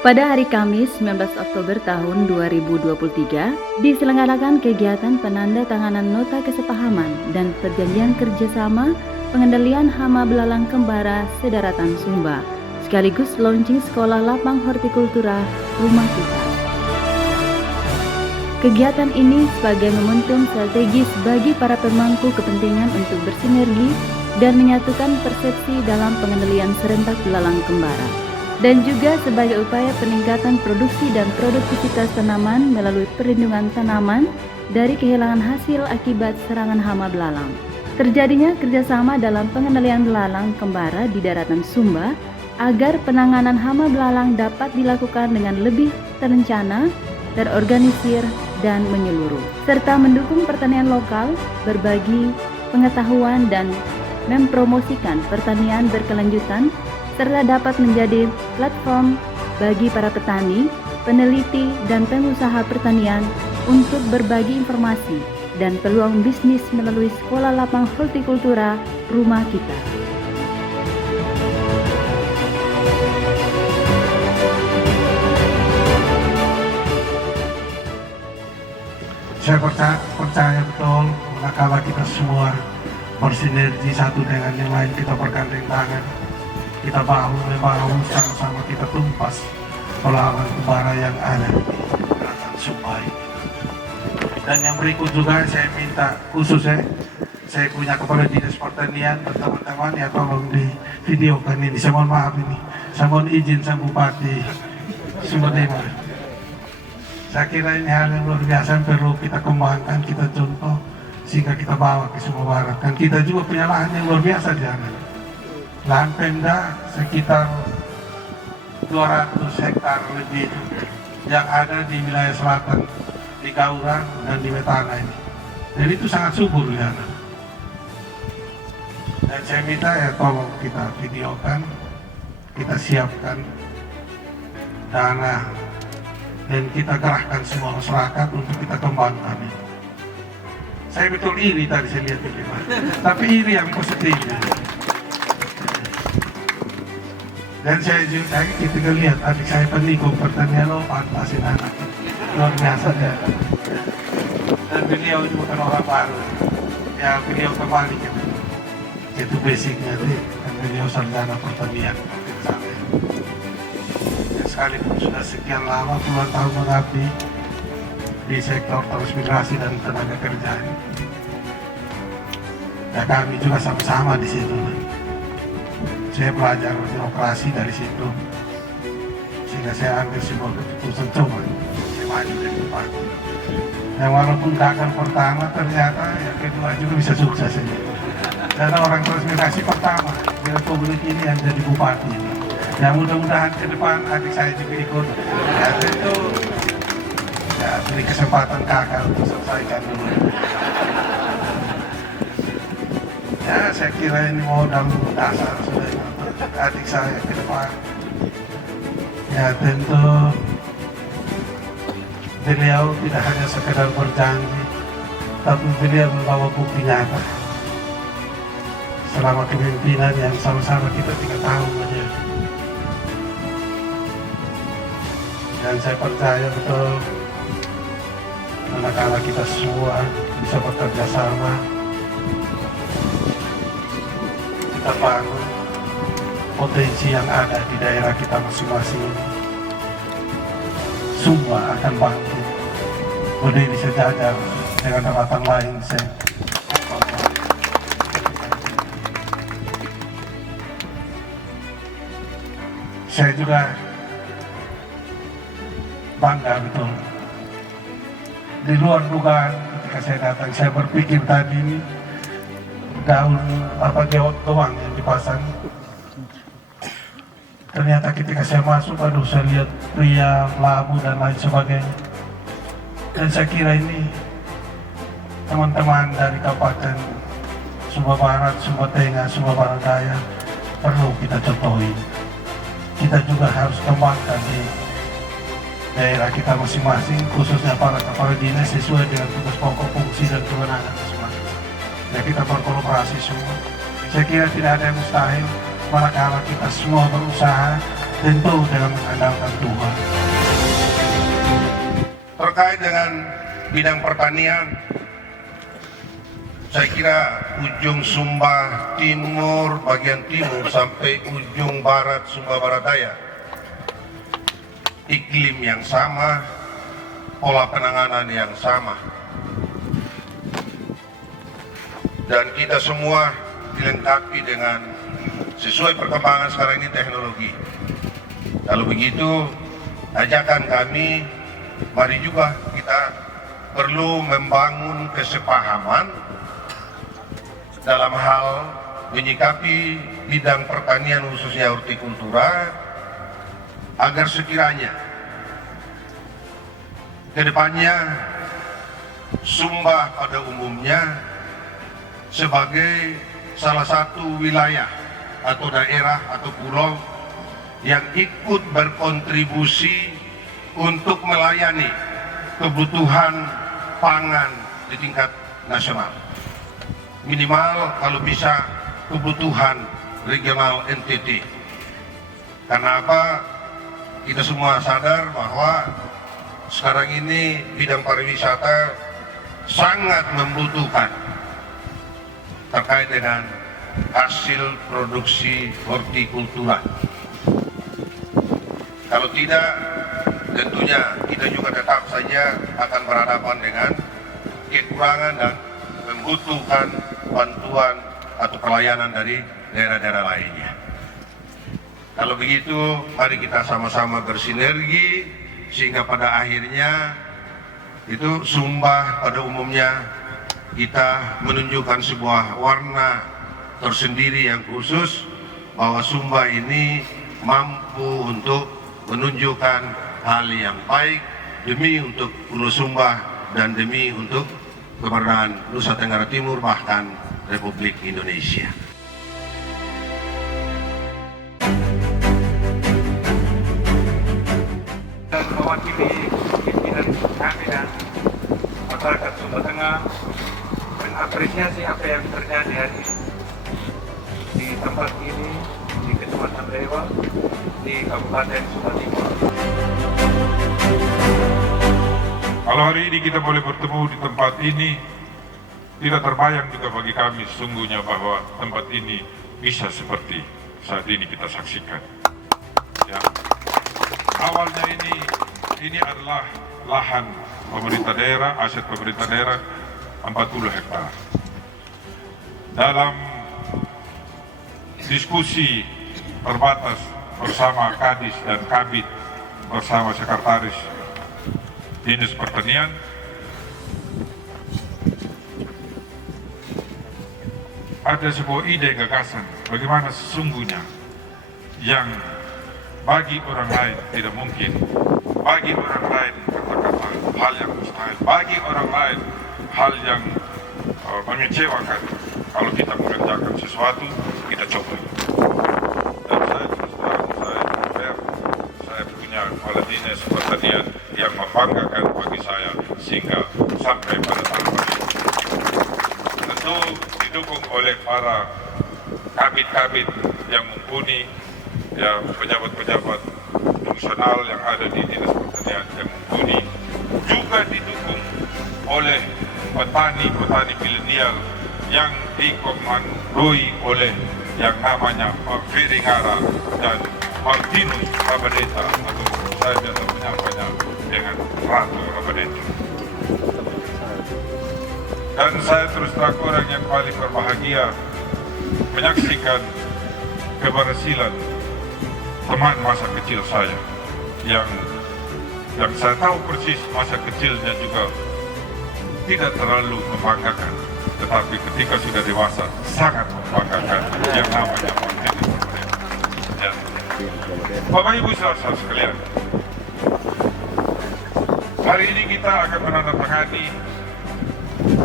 Pada hari Kamis 19 Oktober tahun 2023, diselenggarakan kegiatan penanda tanganan nota kesepahaman dan perjanjian kerjasama pengendalian hama belalang kembara sedaratan Sumba, sekaligus launching sekolah lapang hortikultura Rumah Kita. Kegiatan ini sebagai momentum strategis bagi para pemangku kepentingan untuk bersinergi dan menyatukan persepsi dalam pengendalian serentak belalang kembara, dan juga sebagai upaya peningkatan produksi dan produktivitas tanaman melalui perlindungan tanaman dari kehilangan hasil akibat serangan hama belalang. Terjadinya kerjasama dalam pengendalian belalang kembara di daratan Sumba agar penanganan hama belalang dapat dilakukan dengan lebih terencana, terorganisir, dan menyeluruh, serta mendukung pertanian lokal, berbagi pengetahuan, dan mempromosikan pertanian berkelanjutan, serta dapat menjadi platform bagi para petani, peneliti, dan pengusaha pertanian untuk berbagi informasi dan peluang bisnis melalui sekolah lapang hortikultura Rumah Kita. Saya percaya betul manakala kita semua bersinergi satu dengan yang lain, kita bergandeng tangan, kita bahu-membahu, sama-sama kita tumpas belalang kembara yang ada di daratan Sumba ini. Dan yang berikut juga saya minta khusus saya punya kepala dinas pertanian dan teman-teman ya, tolong di videokan ini. Saya mohon maaf ini, saya mohon izin sama Bupati Sumba Timur. Saya kira ini hal yang luar biasa yang perlu kita kembangkan, kita contoh sehingga kita bawa ke Sumba Barat. Dan kita juga punya lahan yang luar biasa di sana. Lahan Pemda sekitar 200 hektar lebih yang ada di wilayah selatan, di Gaurang dan di Metana ini. Jadi itu sangat subur di sana. Dan saya minta ya tolong kita videokan, kita siapkan dana, dan kita gerahkan semua masyarakat untuk kita kembangkan ini. Saya betul iri tadi saya lihat ini, tapi iri yang positif. Dan saya juga kita lihat adik saya penikung pertanian, pantasin anak luar biasa ya. Dan beliau juga kan orang baru, ya beliau kembali kan. Itu basicnya deh, dan beliau sarjana pertanian. Sekalipun sudah sekian lama puluhan tahun mengabdi di sektor transmigrasi dan tenaga kerja ini. Ya kami juga sama-sama di situ. Saya belajar birokrasi dari situ, sehingga saya ambil sebuah keputusan coba saya maju dari Bupati. Yang walaupun gagal pertama, ternyata yang kedua juga bisa sukses ini. Karena orang transmigrasi pertama di Republik ini yang jadi Bupati. Ya mudah-mudahan ke depan adik saya juga ikut. Ya tentu ya beri kesempatan kakak untuk selesaikan dulu. Ya saya kira ini modal dasar sudah untuk adik saya ke depan. Ya tentu beliau tidak hanya sekedar berjanji, tapi beliau membawa bukti nyata. Selama kepemimpinan yang sama-sama kita 3 tahun menjadi. Dan saya percaya betul manakala kita semua bisa bekerja sama, kita bangun potensi yang ada di daerah kita masing-masing ini, Sumba akan bangkit, berdiri sejajar dengan daratan lain. Saya juga bangga betul. Di luar dugaan ketika saya datang, saya berpikir tadi ini daun geot doang yang dipasang. Ternyata ketika saya masuk, aduh saya lihat pria, labu dan lain sebagainya. Dan saya kira ini teman-teman dari Kabupaten Sumba Barat, Sumba Tengah, Sumba Barat Daya perlu kita contohi. Kita juga harus kembangkan di daerah kita masing-masing, khususnya para kepala dinas sesuai dengan tugas pokok, fungsi, dan kewenangan masing-masing. Ya kita berkolaborasi semua. Saya kira tidak ada yang mustahil manakala kita semua berusaha tentu dengan mengandalkan Tuhan. Terkait dengan bidang pertanian, saya kira ujung Sumba Timur, bagian timur sampai ujung barat Sumba Barat Daya, iklim yang sama, pola penanganan yang sama. Dan kita semua dilengkapi dengan sesuai perkembangan sekarang ini teknologi. Kalau begitu, ajakan kami, mari juga kita perlu membangun kesepahaman dalam hal menyikapi bidang pertanian khususnya hortikultura, agar sekiranya kedepannya Sumba pada umumnya sebagai salah satu wilayah atau daerah atau pulau yang ikut berkontribusi untuk melayani kebutuhan pangan di tingkat nasional. Minimal kalau bisa kebutuhan regional NTT. Karena apa? Kita semua sadar bahwa sekarang ini bidang pariwisata sangat membutuhkan terkait dengan hasil produksi hortikultura. Kalau tidak, tentunya kita juga tetap saja akan berhadapan dengan kekurangan dan membutuhkan bantuan atau pelayanan dari daerah-daerah lainnya. Kalau begitu, mari kita sama-sama bersinergi sehingga pada akhirnya itu Sumba pada umumnya kita menunjukkan sebuah warna tersendiri yang khusus bahwa Sumba ini mampu untuk menunjukkan hal yang baik demi untuk Pulau Sumba dan demi untuk kemerdekaan Nusa Tenggara Timur bahkan Republik Indonesia. Dan mewakili pimpinan kami dan masyarakat Sumba Tengah mengapresiasi apa yang terjadi hari ini di tempat ini, di Kecamatan Rewa, di Kabupaten Sumba Timur. Kalau hari ini kita boleh bertemu di tempat ini, tidak terbayang juga bagi kami sesungguhnya bahwa tempat ini bisa seperti saat ini kita saksikan. Ya. Awalnya ini adalah lahan pemerintah daerah, aset pemerintah daerah 40 hektar. Dalam diskusi terbatas bersama Kadis dan Kabid bersama Sekretaris Dinas Pertanian, ada sebuah ide gagasan bagaimana sesungguhnya yang bagi orang lain tidak mungkin, bagi orang lain kata-kata hal yang mustahil, bagi orang lain hal yang mengecewakan. Kalau kita mengerjakan sesuatu, kita coba. Dan saya terus terang, saya punya kepala dinas pertanian yang membanggakan bagi saya sehingga sampai pada tahap ini. Tentu didukung oleh para kabit-kabit yang mumpuni, ya, pejabat-pejabat fungsional yang ada di dinas pertanian yang mumpuni, juga didukung oleh petani-petani milenial yang dikomandoi oleh yang namanya Pak Ferry Ngara dan Martinus Ramadeta, atau saya biasa menyapanya dengan Ratu Ramadeta. Dan saya terus terang orang yang paling berbahagia menyaksikan keberhasilan teman masa kecil saya yang saya tahu persis masa kecilnya juga tidak terlalu membanggakan, tetapi ketika sudah dewasa sangat membanggakan yang namanya Martinus Ramadeta. Ya. Bapak Ibu saudara sekalian, hari ini kita akan menandatangani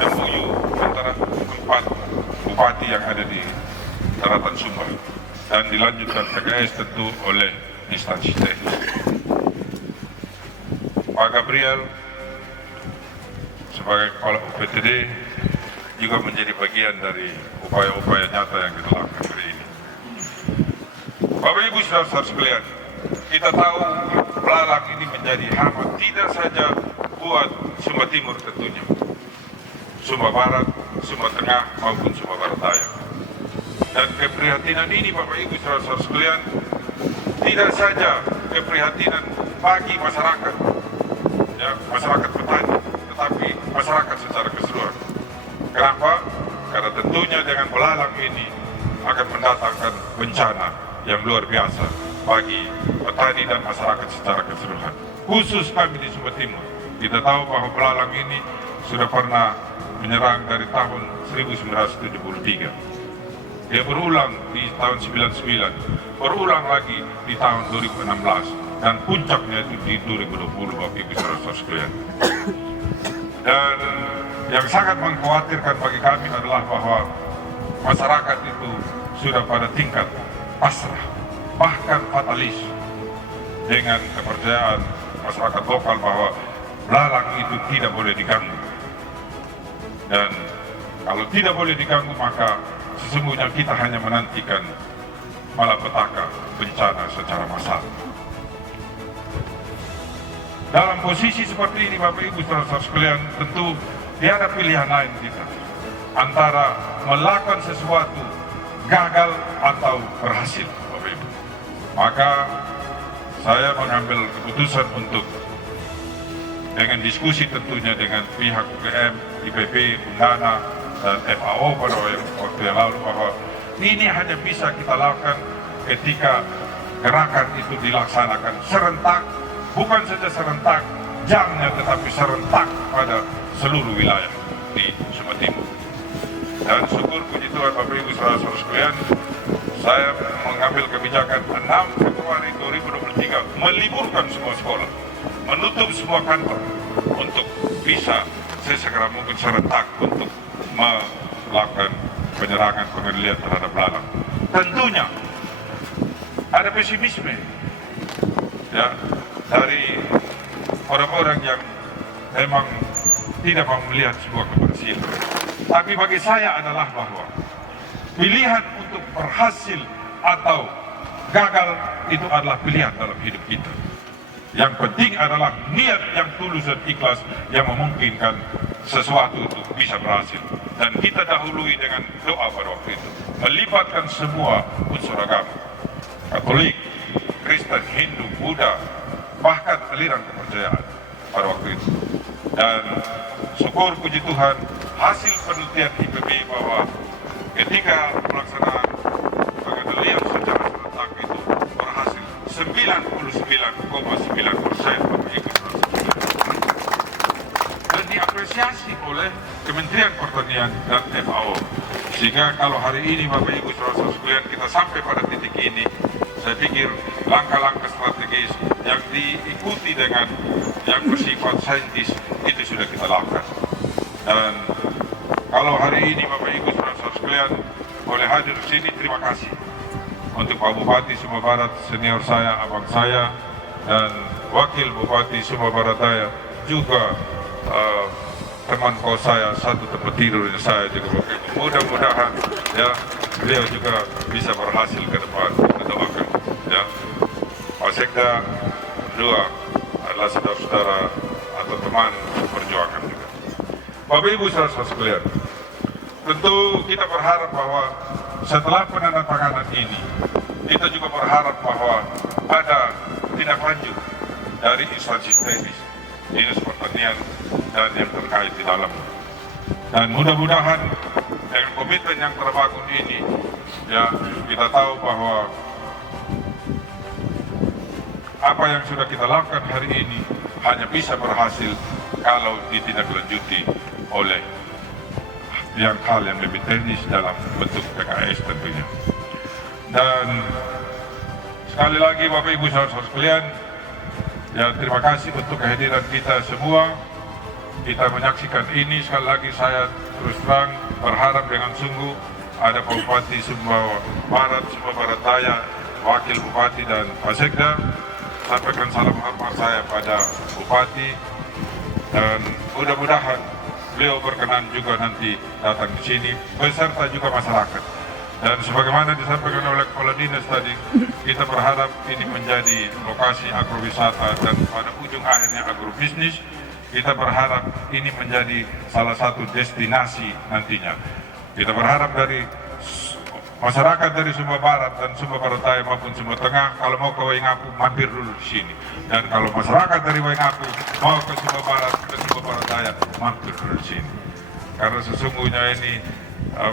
MOU antara 4 bupati yang ada di Daratan Sumba dan dilanjutkan PKS tentu oleh instansi teknis. Pak Gabriel sebagai kepala UPTD juga menjadi bagian dari upaya-upaya nyata yang kita lakukan hari ini. Bapak Ibu saudara sekalian, kita tahu belalang ini menjadi hama tidak saja buat Sumba Timur tentunya, Sumba Barat, Sumba Tengah maupun Sumba Barat Daya. Dan keprihatinan ini Bapak Ibu saudara-saudara sekalian tidak saja keprihatinan bagi masyarakat, ya, masyarakat petani, tetapi masyarakat secara keseluruhan. Kenapa? Karena tentunya dengan belalang ini akan mendatangkan bencana yang luar biasa bagi petani dan masyarakat secara keseluruhan. Khusus kami di Sumba Timur, kita tahu bahwa belalang ini sudah pernah menyerang dari tahun 1973. Dia berulang di tahun 99, berulang lagi di tahun 2016, dan puncaknya itu di 2020 Bapak Ibu saudara-saudara sekalian. Dan yang sangat mengkhawatirkan bagi kami adalah bahwa masyarakat itu sudah pada tingkat pasrah, bahkan fatalis, dengan kepercayaan masyarakat lokal bahwa belalang itu tidak boleh diganggu. Dan kalau tidak boleh diganggu, maka sesungguhnya kita hanya menantikan malapetaka bencana secara massal. Dalam posisi seperti ini Bapak Ibu saudara-saudara sekalian, tentu tiada pilihan lain kita antara melakukan sesuatu gagal atau berhasil Bapak Ibu. Maka saya mengambil keputusan untuk dengan diskusi tentunya dengan pihak UGM, IPB, Undana, dan FAO pada waktu yang lalu bahwa ini hanya bisa kita lakukan ketika gerakan itu dilaksanakan serentak, bukan saja serentak jamnya, tetapi serentak pada seluruh wilayah di Sumba Timur. Dan syukur puji Tuhan Bapak Ibu saudara-saudara sekalian, saya mengambil kebijakan 6 Februari 2023 meliburkan semua sekolah, menutup semua kantor untuk bisa sesegera mungkin serentak untuk melakukan penyerangan pengendalian terhadap belalang. Tentunya ada pesimisme ya dari orang-orang yang memang tidak mau melihat sebuah keberhasilan. Tapi bagi saya adalah bahwa pilihan untuk berhasil atau gagal itu adalah pilihan dalam hidup kita. Yang penting adalah niat yang tulus dan ikhlas yang memungkinkan sesuatu itu bisa berhasil. Dan kita dahului dengan doa pada waktu itu, melibatkan semua unsur agama, Katolik, Kristen, Hindu, Buddha, bahkan aliran kepercayaan pada waktu itu. Dan syukur puji Tuhan, hasil penelitian IPB bahwa ketika pelaksanaan pengendalian secara serentak itu berhasil 99,9% dan diapresiasi oleh Kementerian Pertanian dan FAO. Sehingga kalau hari ini Bapak Ibu saudara-saudara sekalian kita sampai pada titik ini, saya pikir langkah-langkah strategis yang diikuti dengan yang bersifat saintis itu sudah kita lakukan. Dan kalau hari ini Bapak Ibu saudara-saudara sekalian boleh hadir di sini, terima kasih untuk Pak Bupati Sumba Barat senior saya, abang saya, dan Wakil Bupati Sumba Barat Daya, juga teman kos saya, satu tempat tidurnya saya juga. Mudah-mudahan ya beliau juga bisa berhasil ke depan, kita doakan ya. Pak Sekda dua adalah saudara-saudara atau teman perjuangan juga. Bapak Ibu saudara-saudara sekalian, tentu kita berharap bahwa setelah penandatanganan ini, kita juga berharap bahwa ada tindak lanjut dari instansi teknis, Dinas Pertanian, dan yang terkait di dalam. Dan mudah-mudahan dengan komitmen yang terbangun ini, ya kita tahu bahwa apa yang sudah kita lakukan hari ini hanya bisa berhasil kalau ditindaklanjuti oleh hal yang lebih teknis dalam bentuk PKS tentunya. Dan sekali lagi Bapak Ibu saudara-saudara sekalian, ya terima kasih untuk kehadiran kita semua. Kita menyaksikan ini, sekali lagi saya terus terang berharap dengan sungguh ada Pak Bupati Sumba Barat, Sumba Barat Daya, Wakil Bupati dan Pak Sekda. Sampaikan salam hormat saya pada Bupati, dan mudah-mudahan beliau berkenan juga nanti datang di sini beserta juga masyarakat. Dan sebagaimana disampaikan oleh Kepala Dinas tadi, kita berharap ini menjadi lokasi agrowisata dan pada ujung akhirnya agrobisnis. Kita berharap ini menjadi salah satu destinasi nantinya. Kita berharap dari masyarakat dari Sumba Barat dan Sumba Barat Daya maupun Sumba Tengah, kalau mau ke Waingapu mampir dulu di sini. Dan kalau masyarakat dari Waingapu mau ke Sumba Barat dan Sumba Barat Daya mampir dulu di sini. Karena sesungguhnya ini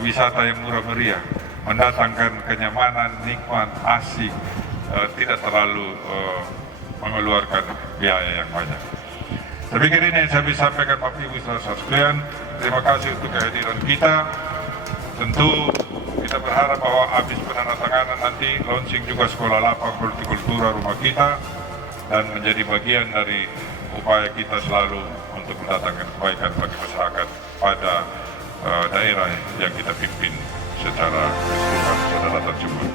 wisata yang murah meriah, mendatangkan kenyamanan, nikmat, asik, tidak terlalu mengeluarkan biaya yang banyak. Saya pikir ini yang saya bisa sampaikan Bapak Ibu saudara sekalian. Terima kasih untuk kehadiran kita. Tentu kita berharap bahwa habis penandatanganan nanti launching juga sekolah lapang hortikultura rumah kita dan menjadi bagian dari upaya kita selalu untuk mendatangkan kebaikan bagi masyarakat pada daerah yang kita pimpin secara keseluruhan saudara tersebut.